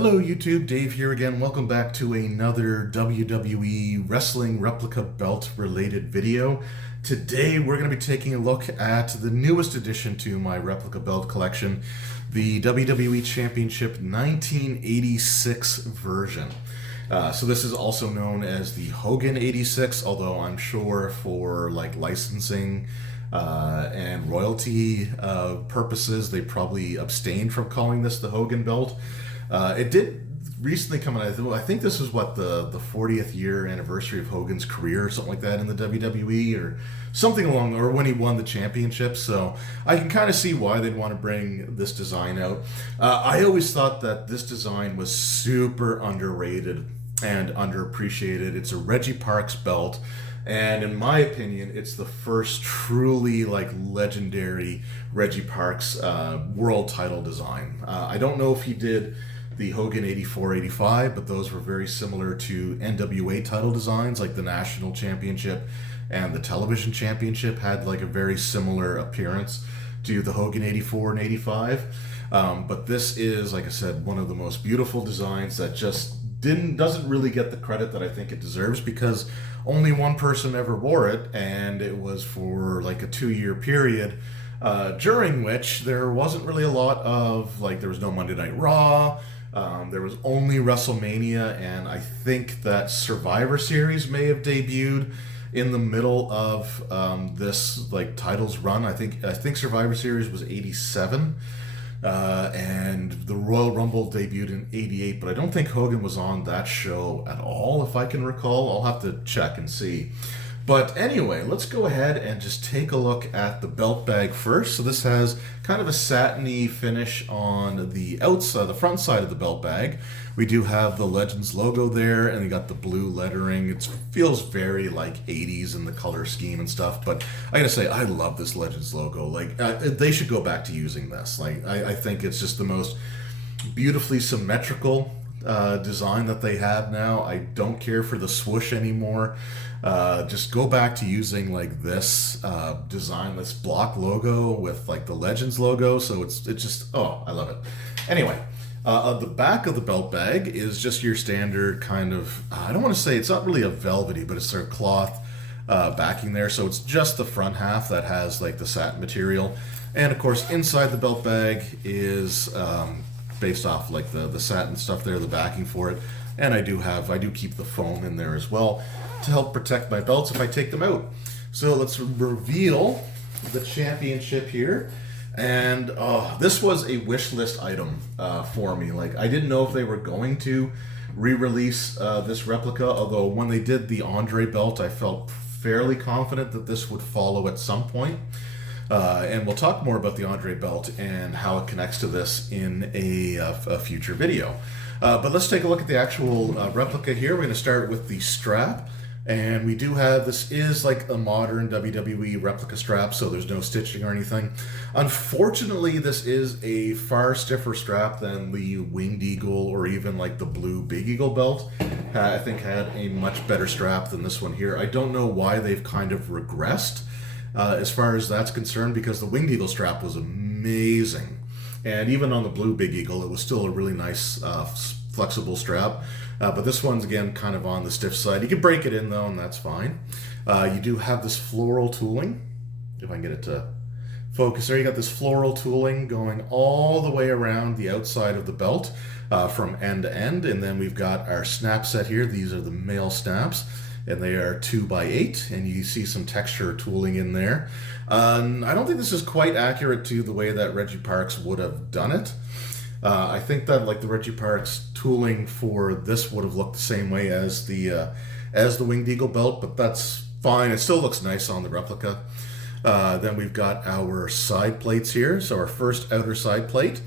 Hello YouTube, Dave here again. Welcome back to another WWE Wrestling Replica Belt related video. Today we're going to be taking a look at the newest addition to my replica belt collection, the WWE Championship 1986 version. So this is also known as the Hogan 86, although I'm sure for like licensing and royalty purposes, they probably abstained from calling this the Hogan belt. It did recently come out. I think this was the 40th year anniversary of Hogan's career or something like that in the WWE or something along, or when he won the championship. So I can kind of see why they'd want to bring this design out. I always thought that this design was super underrated and underappreciated. It's a Reggie Parks belt. And in my opinion, it's the first truly like legendary Reggie Parks world title design. I don't know if he did the Hogan 84-85, but those were very similar to NWA title designs, like the National Championship and the Television Championship had like a very similar appearance to the Hogan 84 and 85. But this is, like I said, one of the most beautiful designs that just doesn't really get the credit that I think it deserves, because only one person ever wore it, and it was for like a 2-year period, during which there wasn't really a lot of, like, there was no Monday Night Raw, there was only WrestleMania, and I think that Survivor Series may have debuted in the middle of this like titles run. I think Survivor Series was 87. And the Royal Rumble debuted in 88, but I don't think Hogan was on that show at all, if I can recall. I'll have to check and see. But anyway, let's go ahead and just take a look at the belt bag first. So this has kind of a satiny finish on the outside, the front side of the belt bag. We do have the Legends logo there, and we got the blue lettering. It feels very like 80s in the color scheme and stuff, but I gotta say, I love this Legends logo. Like, they should go back to using this. Like, I think it's just the most beautifully symmetrical design that they have now. I don't care for the swoosh anymore. Just go back to using like this design, this block logo with like the Legends logo. So it's just, oh, I love it. Anyway, the back of the belt bag is just your standard kind of, I don't want to say, it's not really a velvety, but it's sort of cloth backing there. So it's just the front half that has like the satin material. And of course, inside the belt bag is based off like the satin stuff there, the backing for it. And I do keep the foam in there as well to help protect my belts if I take them out. So let's reveal the championship here. And this was a wish list item for me. Like, I didn't know if they were going to re-release this replica, although when they did the Andre belt, I felt fairly confident that this would follow at some point. And we'll talk more about the Andre belt and how it connects to this in a future video. But let's take a look at the actual replica here. We're going to start with the strap. And we do have, this is like a modern WWE replica strap, so there's no stitching or anything. Unfortunately, this is a far stiffer strap than the Winged Eagle or even like the blue Big Eagle belt. I think had a much better strap than this one here. I don't know why they've kind of regressed as far as that's concerned, because the Winged Eagle strap was amazing. And even on the blue Big Eagle, it was still a really nice flexible strap. But this one's, again, kind of on the stiff side. You can break it in, though, and that's fine. You do have this floral tooling. If I can get it to focus there. You got this floral tooling going all the way around the outside of the belt from end to end. And then we've got our snap set here. These are the male snaps, and they are 2x8. And you see some texture tooling in there. I don't think this is quite accurate to the way that Reggie Parks would have done it. I think that like the Reggie Parks tooling for this would have looked the same way as the Winged Eagle belt, but that's fine. It still looks nice on the replica. Then we've got our side plates here. So our first outer side plate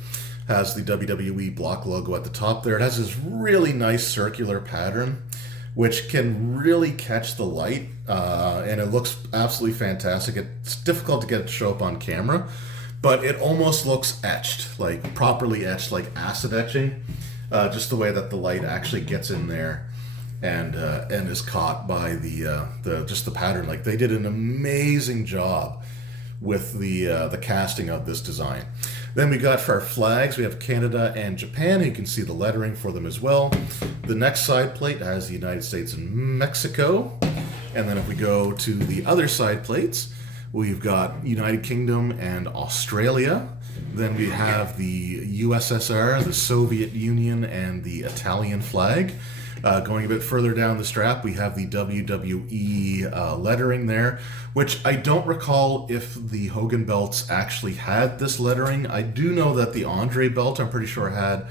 has the WWE block logo at the top there. It has this really nice circular pattern, which can really catch the light, and it looks absolutely fantastic. It's difficult to get it to show up on camera, but it almost looks etched, like properly etched, like acid etching, just the way that the light actually gets in there and is caught by the just the pattern. Like, they did an amazing job with the casting of this design. Then we got for our flags, we have Canada and Japan. You can see the lettering for them as well. The next side plate has the United States and Mexico. And then if we go to the other side plates, we've got United Kingdom and Australia. Then we have the USSR, the Soviet Union, and the Italian flag. Going a bit further down the strap, we have the WWE lettering there, which I don't recall if the Hogan belts actually had this lettering. I do know that the Andre belt, I'm pretty sure, had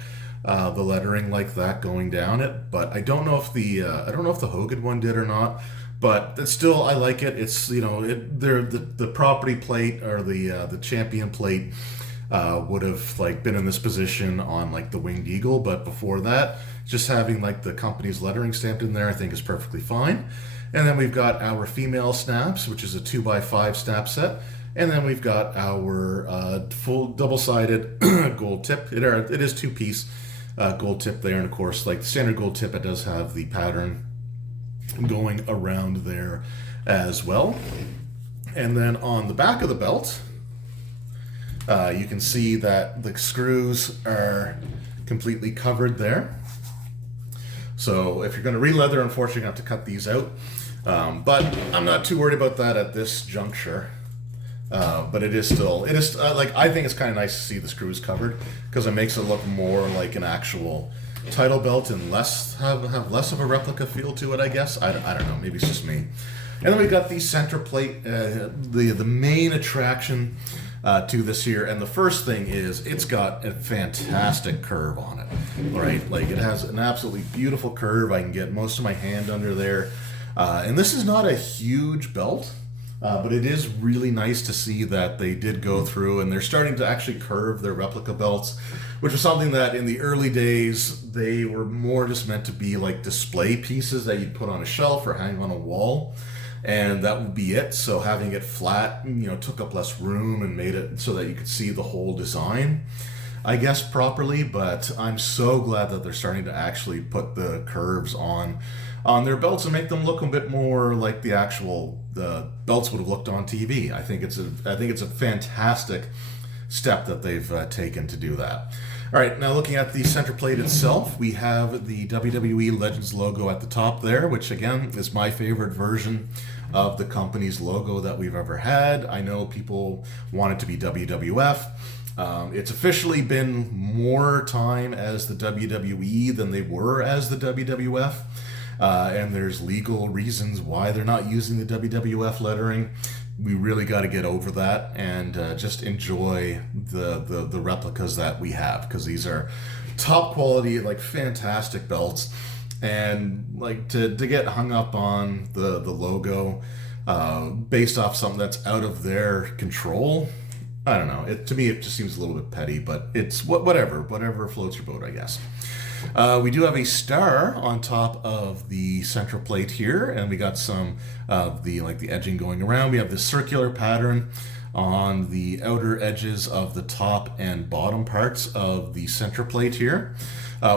the lettering like that going down it, but I don't know if the Hogan one did or not. But it's still, I like it. It's, you know, the property plate or the champion plate would have like been in this position on like the Winged Eagle, but before that, just having like the company's lettering stamped in there, I think is perfectly fine. And then we've got our female snaps, which is a 2x5 snap set, and then we've got our full double-sided gold tip. It is two-piece gold tip there, and of course, like the standard gold tip, it does have the pattern going around there as well. And then on the back of the belt, you can see that the screws are completely covered there. So if you're going to re-leather, unfortunately, you have to cut these out. But I'm not too worried about that at this juncture. But it is still, like, I think it's kind of nice to see the screws covered because it makes it look more like an actual title belt and have less of a replica feel to it, I guess. I don't know, maybe it's just me. And then we've got the center plate, the main attraction to this here, and the first thing is it's got a fantastic curve on it, right? Like it has an absolutely beautiful curve. I can get most of my hand under there, and this is not a huge belt, but it is really nice to see that they did go through and they're starting to actually curve their replica belts, which was something that in the early days they were more just meant to be like display pieces that you'd put on a shelf or hang on a wall, and that would be it. So having it flat, you know, took up less room and made it so that you could see the whole design, I guess, properly. But I'm so glad that they're starting to actually put the curves on their belts and make them look a bit more like the actual belts would have looked on TV. I think it's a fantastic step that they've taken to do that. All right, now looking at the center plate itself, we have the WWE Legends logo at the top there, which again is my favorite version of the company's logo that we've ever had. I know people want it to be WWF. It's officially been more time as the WWE than they were as the WWF. And there's legal reasons why they're not using the WWF lettering. We really got to get over that and just enjoy the replicas that we have, because these are top quality, like fantastic belts. And like to get hung up on the logo based off something that's out of their control, I don't know. To me, it just seems a little bit petty, but it's whatever floats your boat, I guess. We do have a star on top of the central plate here, and we got some of the edging going around. We have this circular pattern on the outer edges of the top and bottom parts of the center plate here.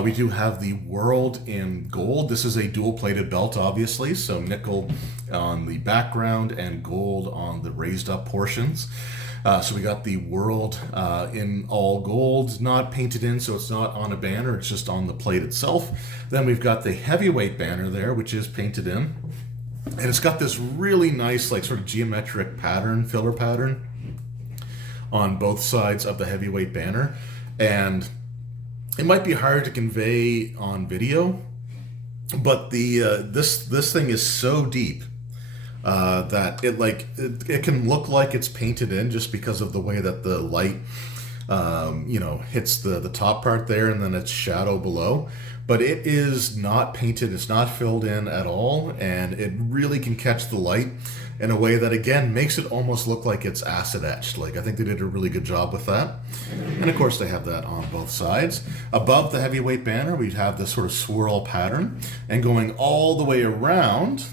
We do have the world in gold. This is a dual-plated belt, obviously, so nickel on the background and gold on the raised up portions. So we got the world in all gold, not painted in, so it's not on a banner, it's just on the plate itself. Then we've got the heavyweight banner there, which is painted in. And it's got this really nice, like, sort of geometric pattern, filler pattern, on both sides of the heavyweight banner. And it might be hard to convey on video, but this thing is so deep that it can look like it's painted in just because of the way that the light hits the top part there and then its shadow below. But it is not painted, it's not filled in at all, and it really can catch the light in a way that, again, makes it almost look like it's acid etched. Like, I think they did a really good job with that. And of course they have that on both sides. Above the heavyweight banner, we'd have this sort of swirl pattern, and going all the way around,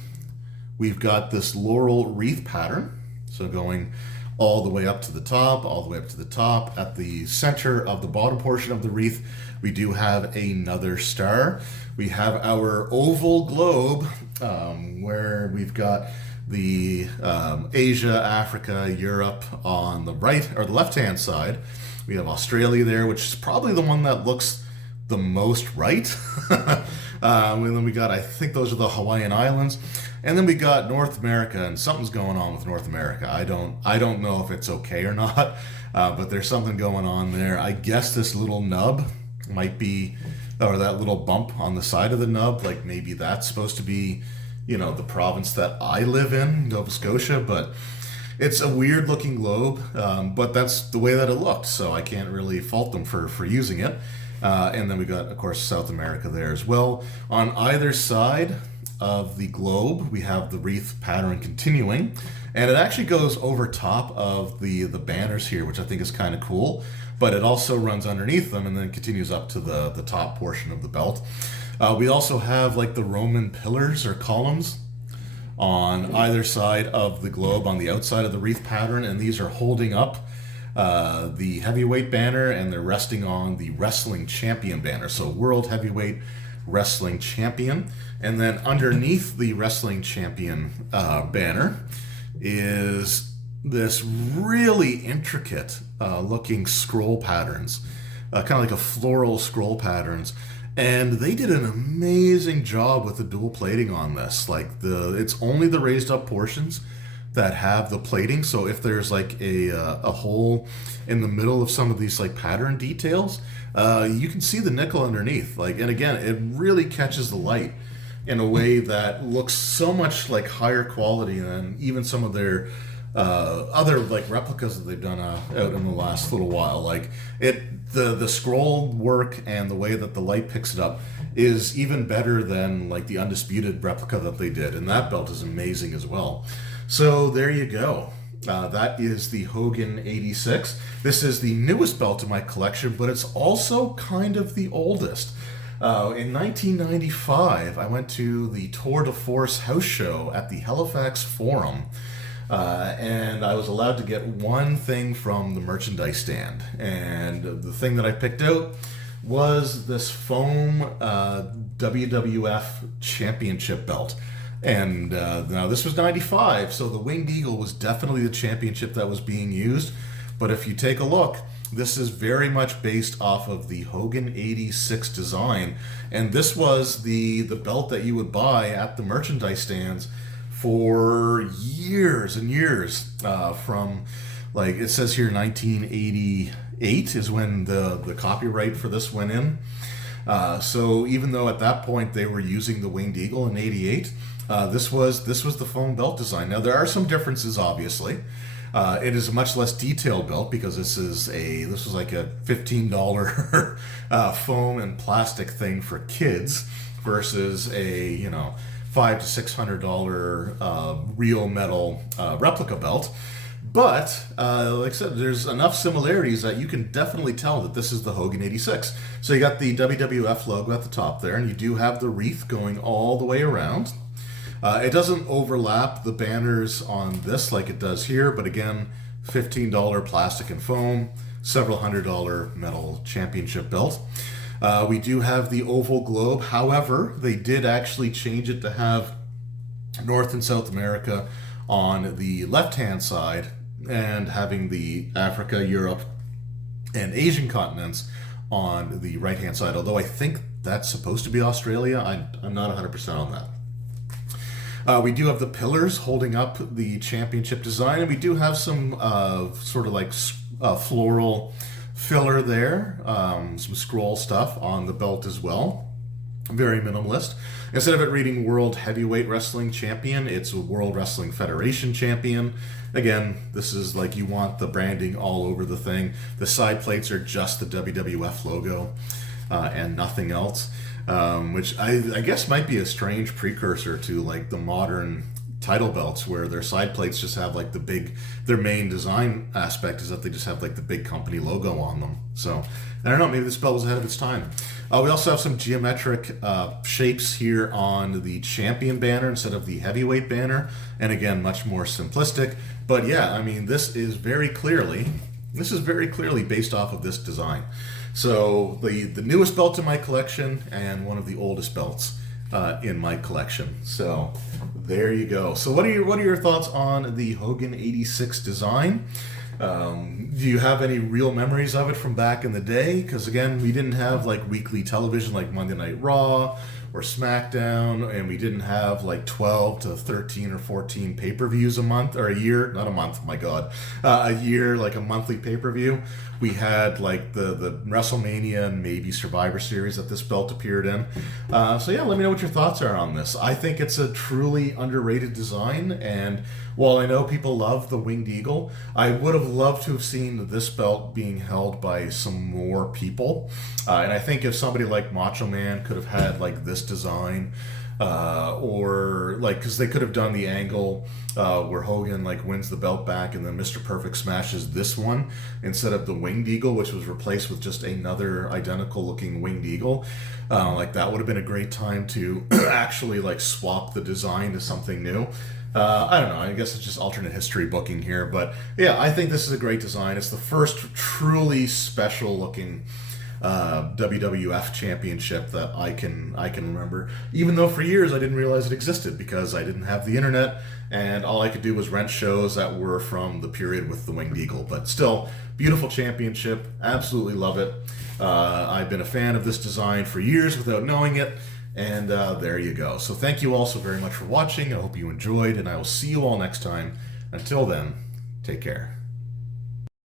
we've got this laurel wreath pattern. So going all the way up to the top, all the way up to the top. At the center of the bottom portion of the wreath, we do have another star. We have our oval globe, where we've got the Asia, Africa, Europe on the right or the left-hand side. We have Australia there, which is probably the one that looks the most right. And then we got, I think those are the Hawaiian Islands. And then we got North America, and something's going on with North America. I don't know if it's okay or not, but there's something going on there. I guess this little nub might be, or that little bump on the side of the nub, like maybe that's supposed to be, the province that I live in, Nova Scotia, but it's a weird looking globe, but that's the way that it looked, so I can't really fault them for using it. And then we got, of course, South America there as well. On either side of the globe, we have the wreath pattern continuing, and it actually goes over top of the banners here, which I think is kind of cool, but it also runs underneath them and then continues up to the top portion of the belt. We also have like the Roman pillars or columns on either side of the globe on the outside of the wreath pattern, and these are holding up the heavyweight banner, and they're resting on the wrestling champion banner. So World Heavyweight Wrestling Champion. And then underneath the wrestling champion banner is this really intricate looking scroll patterns, kind of like a floral scroll patterns. And they did an amazing job with the dual plating on this. Like it's only the raised up portions that have the plating. So if there's like a hole in the middle of some of these like pattern details, you can see the nickel underneath. And again, it really catches the light in a way that looks so much like higher quality than even some of their other like replicas that they've done out in the last little while. Like the scroll work and the way that the light picks it up is even better than like the Undisputed replica that they did, and that belt is amazing as well. So there you go. That is the Hogan 86. This is the newest belt in my collection, but it's also kind of the oldest. In 1995, I went to the Tour de Force house show at the Halifax Forum, and I was allowed to get one thing from the merchandise stand. And the thing that I picked out was this foam WWF championship belt. And now this was 95, so the Winged Eagle was definitely the championship that was being used. But if you take a look, this is very much based off of the Hogan 86 design. And this was the belt that you would buy at the merchandise stands for years and years. From, like, it says here 1988 is when the copyright for this went in. So even though at that point they were using the Winged Eagle in 88, this was the foam belt design. Now there are some differences, obviously. It is a much less detailed belt because this was like a $15 foam and plastic thing for kids versus a $500 to $600 real metal replica belt. But, like I said, there's enough similarities that you can definitely tell that this is the Hogan 86. So you got the WWF logo at the top there, and you do have the wreath going all the way around. It doesn't overlap the banners on this like it does here, but again, $15 plastic and foam, several $100 metal championship belt. We do have the oval globe. However, they did actually change it to have North and South America on the left-hand side and having the Africa, Europe, and Asian continents on the right-hand side. Although I think that's supposed to be Australia. I'm not 100% on that. We do have the pillars holding up the championship design, and we do have some sort of like floral filler there, some scroll stuff on the belt as well. Very minimalist. Instead of it reading World Heavyweight Wrestling Champion, it's World Wrestling Federation Champion. Again, this is like you want the branding all over the thing. The side plates are just the WWF logo and nothing else, which I guess might be a strange precursor to like the modern title belts where their side plates just have like their main design aspect is that they just have like the big company logo on them. So I don't know, maybe this belt was ahead of its time. We also have some geometric shapes here on the champion banner instead of the heavyweight banner, and again, much more simplistic. But yeah, I mean, this is very clearly based off of this design. So the newest belt in my collection and one of the oldest belts in my collection. So there you go. So what are your thoughts on the Hogan 86 design? Do you have any real memories of it from back in the day? Because again, we didn't have like weekly television like Monday Night Raw or SmackDown, and we didn't have like 12 to 13 or 14 pay-per-views a month, or a year, not a month, my God, a year, like a monthly pay-per-view. We had like the WrestleMania and maybe Survivor Series that this belt appeared in. So yeah, let me know what your thoughts are on this. I think it's a truly underrated design, and while I know people love the Winged Eagle, I would have loved to have seen this belt being held by some more people. And I think if somebody like Macho Man could have had like this design, or like, because they could have done the angle where Hogan like wins the belt back and then Mr. Perfect smashes this one instead of the Winged Eagle, which was replaced with just another identical looking Winged Eagle. Like that would have been a great time to actually like swap the design to something new. I don't know, I guess it's just alternate history booking here, but yeah, I think this is a great design. It's the first truly special looking WWF championship that I can remember, even though for years I didn't realize it existed because I didn't have the internet and all I could do was rent shows that were from the period with the Winged Eagle. But still, beautiful championship, absolutely love it. I've been a fan of this design for years without knowing it, and there you go. So thank you all so very much for watching. I hope you enjoyed, and I will see you all next time. Until then, take care.